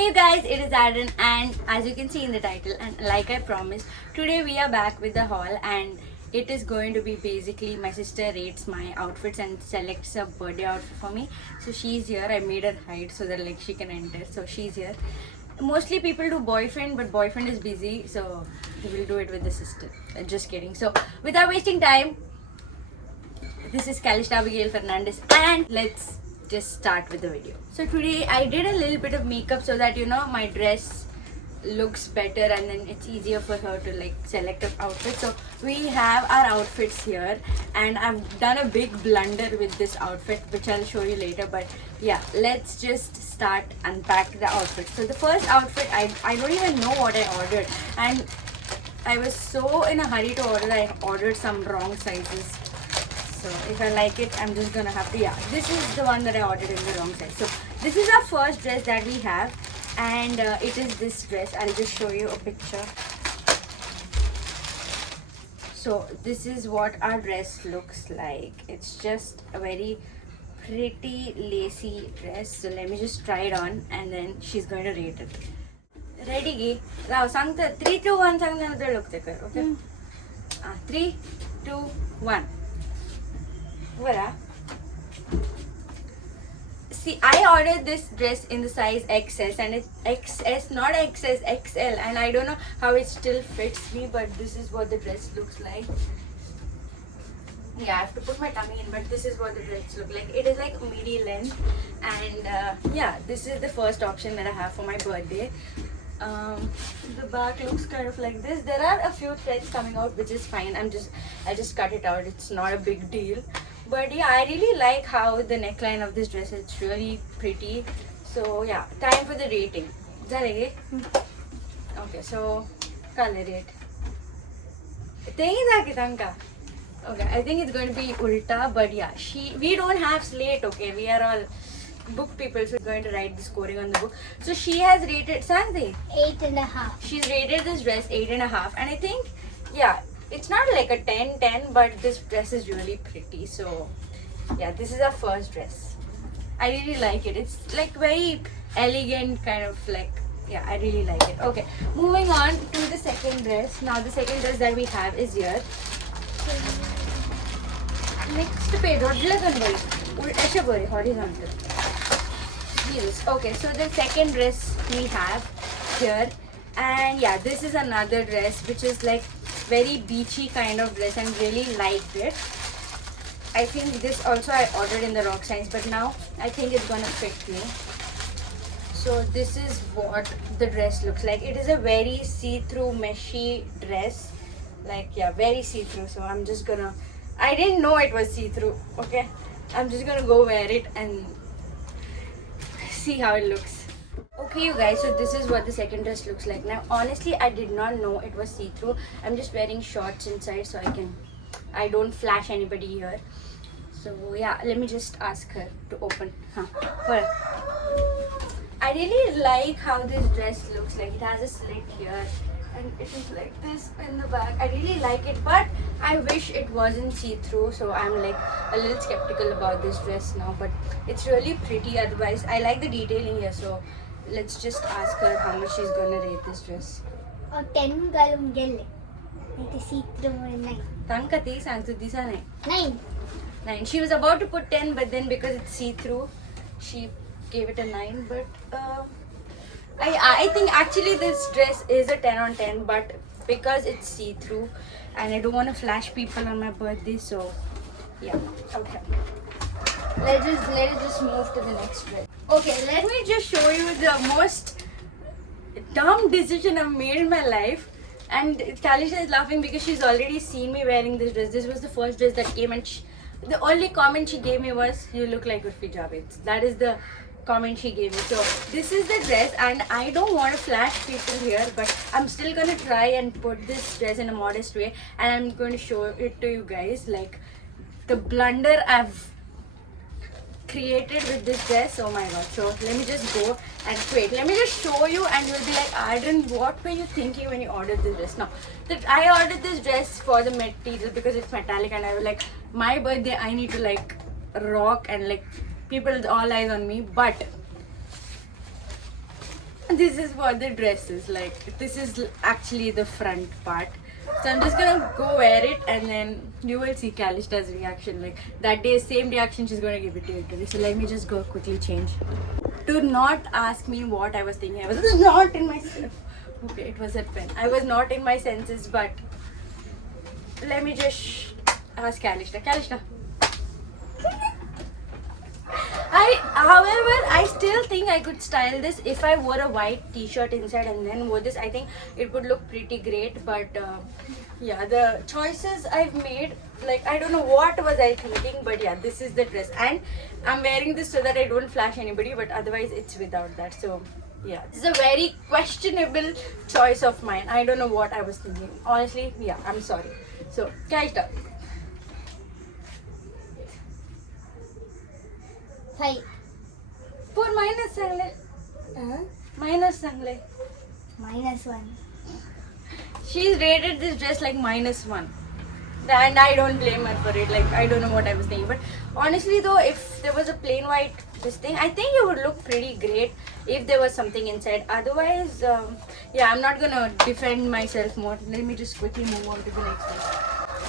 Hey you guys, it is Arden, and as you can see in the title, and like I promised, today we are back with the haul, and it is going to be basically my sister rates my outfits and selects a birthday outfit for me. So she's here. I made her hide so that like she can enter. So she's here. Mostly people do boyfriend, but boyfriend is busy, so we will do it with the sister. Just kidding. So without wasting time, this is Calista Abigail Fernandez, and let's just start with the video. So today I did a little bit of makeup so that my dress looks better and then it's easier for her to like select an outfit. So we have our outfits here, and I've done a big blunder with this outfit which I'll show you later, but yeah, let's just start unpack the outfit. So the first outfit, I don't even know what I ordered, and I was so in a hurry to order, I ordered some wrong sizes. So if I like it, I'm just gonna have to, yeah, this is the one that I ordered in the wrong size. So this is our first dress that we have, and it is this dress. I'll just show you a picture. So this is what our dress looks like. It's just a very pretty lacy dress. So let me just try it on and then she's going to rate it. Ready gi? Now sang 3, 2, 1 sang the look tekar, okay? 3, 2, 1. Voilà. See, I ordered this dress in the size XS, and it's XS, not XS, XL, and I don't know how it still fits me, but this is what the dress looks like. Yeah, I have to put my tummy in, but this is what the dress looks like. It is like midi length, and yeah, this is the first option that I have for my birthday. The back looks kind of like this. There are a few threads coming out, which is fine. I just cut it out. It's not a big deal. But yeah, I really like how the neckline of this dress is. It's really pretty. So yeah, time for the rating. Okay, so color rate. Okay, I think it's going to be ulta, but yeah, we don't have slate, okay? We are all book people, so we're going to write the scoring on the book. So she has rated Sandy 8.5. She's rated this dress 8.5, and I think, yeah, it's not like a 10, but this dress is really pretty. So yeah, this is our first dress. I really like it. It's like very elegant, kind of like, yeah, I really like it. Okay, moving on to the second dress. Now the second dress that we have is here. Next page, horizontal. Yes. Okay, so the second dress we have here, and yeah, this is another dress which is like very beachy kind of dress, and really liked it. I think this also I ordered in the wrong size, but now I think it's gonna fit me. So this is what the dress looks like. It is a very see-through meshy dress, like, yeah, very see-through. So I'm just gonna, I didn't know it was see-through, okay? I'm just gonna go wear it and see how it looks. Okay you guys, so this is what the second dress looks like. Now honestly, I did not know it was see-through. I'm just wearing shorts inside so I don't flash anybody here. So yeah, let me just ask her to open. I really like how this dress looks like. It has a slit here and it is like this in the back. I really like it, but I wish it wasn't see-through, so I'm like a little skeptical about this dress now, but it's really pretty otherwise. I like the detailing here, so let's just ask her how much she's gonna rate this dress. 10 galum gelle. It is see-through 9. Tankati sangtu disa 9. 9. She was about to put 10, but then because it's see-through, she gave it a 9. But I think actually this dress is a 10 on 10, but because it's see-through and I don't want to flash people on my birthday, so yeah, okay. Let us just move to the next dress. Okay, let me just show you the most dumb decision I've made in my life. And Kalisha is laughing because she's already seen me wearing this dress. This was the first dress that came, and the only comment she gave me was, "You look like Urfi Javed." That is the comment she gave me. So this is the dress, and I don't want to flash people here, but I'm still gonna try and put this dress in a modest way, and I'm going to show it to you guys, like the blunder I've created with this dress. Oh my god. So let me just go and wait, let me just show you, and you'll be like, Arden, what were you thinking when you ordered this dress? Now I ordered this dress for the material because it's metallic, and I was like, my birthday, I need to like rock and like people all eyes on me. But this is what the dress is like. This is actually the front part. So I'm just gonna go wear it and then you will see Kalishta's reaction. Like that day, same reaction she's gonna give it to you today. So let me just go quickly change. Do not ask me what I was thinking. I was not in my. Okay, it was a pen. I was not in my senses, but let me just ask Kalishta. Kalishta. However, I still think I could style this if I wore a white t-shirt inside and then wore this. I think it would look pretty great. But yeah, the choices I've made, like I don't know what was I thinking, but yeah, this is the dress, and I'm wearing this so that I don't flash anybody. But otherwise, it's without that. So yeah, this is a very questionable choice of mine. I don't know what I was thinking. Honestly, yeah, I'm sorry. So, Kalishta. 5. For minus sangle. Minus sangle. -1. She's rated this dress like -1. And I don't blame her for it. Like I don't know what I was thinking. But honestly though, if there was a plain white this thing, I think it would look pretty great if there was something inside. Otherwise, yeah, I'm not gonna defend myself more. Let me just quickly move on to the next one.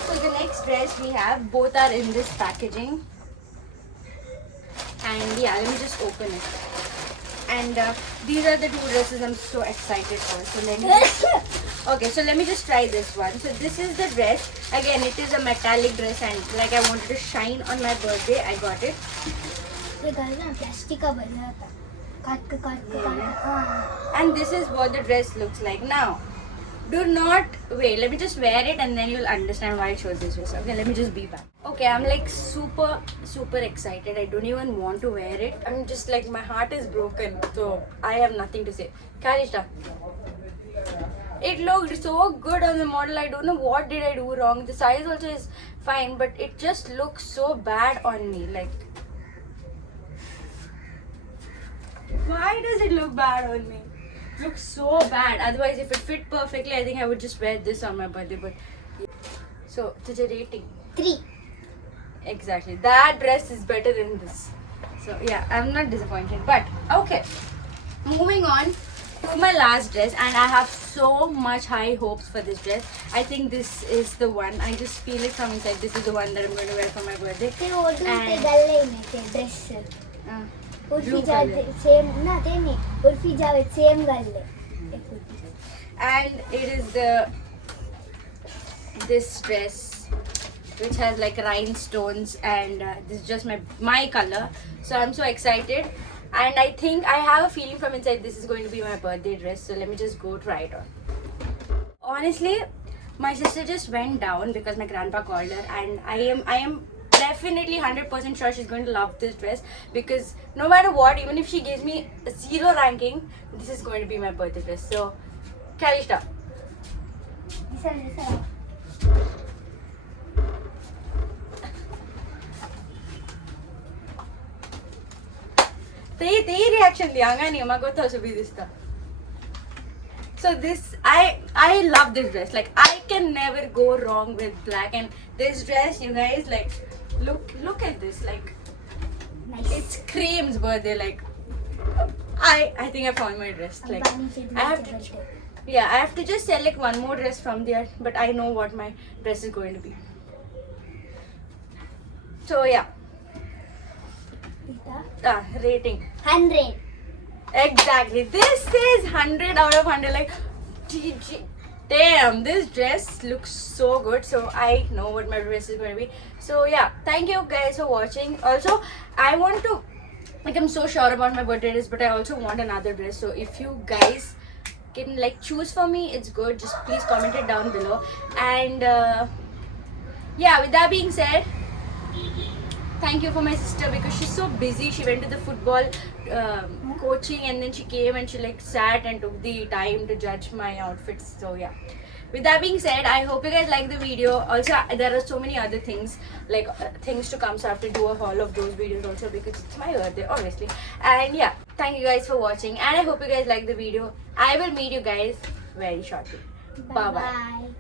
So the next dress we have, both are in this packaging. And yeah, let me just open it. And these are the two dresses I'm so excited for. So let me just, okay, so let me just try this one. So this is the dress. Again, it is a metallic dress, and like I wanted to shine on my birthday, I got it. ये guys ना plastic का बना था, काट के And this is what the dress looks like now. Do not wait. Let me just wear it, and then you'll understand why I chose this dress. Okay, let me just be back. Okay, I'm like super excited. I don't even want to wear it. I'm just like my heart is broken, so I have nothing to say. Kalishta, it looked so good on the model. I don't know what did I do wrong. The size also is fine, but it just looks so bad on me. Like, why does it look bad on me? It looks so bad. Otherwise, if it fit perfectly, I think I would just wear this on my birthday. But so, the rating. 3. Exactly. That dress is better than this. So yeah, I'm not disappointed. But okay, moving on to my last dress, and I have so much high hopes for this dress. I think this is the one. I just feel it from inside. This is the one that I'm going to wear for my birthday. ते वो दूसरे गले में थे dress. Urfi Javed same ना थे नहीं. Urfi Javed same गले. And it is this dress which has like rhinestones, and this is just my color. So I'm so excited, and I think I have a feeling from inside this is going to be my birthday dress. So let me just go try it on. Honestly, my sister just went down because my grandpa called her, and I am definitely 100% sure she's going to love this dress, because no matter what, even if she gives me a 0 ranking, this is going to be my birthday dress. So Kalishta. ते reaction दियांगा नहीं मगर तो सुबह दिसता. So this I love this dress. Like I can never go wrong with black, and this dress, you guys, like look at this. Like nice. It's Cream's birthday. Like I think I found my dress. Like I have to just select one more dress from there, but I know what my dress is going to be. So yeah. Rating 100. Exactly. This is 100 out of 100. Like, damn, this dress looks so good. So I know what my dress is going to be. So yeah, thank you guys for watching. Also, I want to, like, I'm so sure about my birthday dress, but I also want another dress. So if you guys can like choose for me, it's good. Just please comment it down below. And yeah, with that being said, thank you for my sister, because she's so busy. She went to the football coaching, and then she came and she like sat and took the time to judge my outfits. So yeah, with that being said, I hope you guys like the video. Also, there are so many other things, like things to come, so I have to do a haul of those videos also, because it's my birthday obviously. And yeah, thank you guys for watching, and I hope you guys like the video. I will meet you guys very shortly. Bye bye.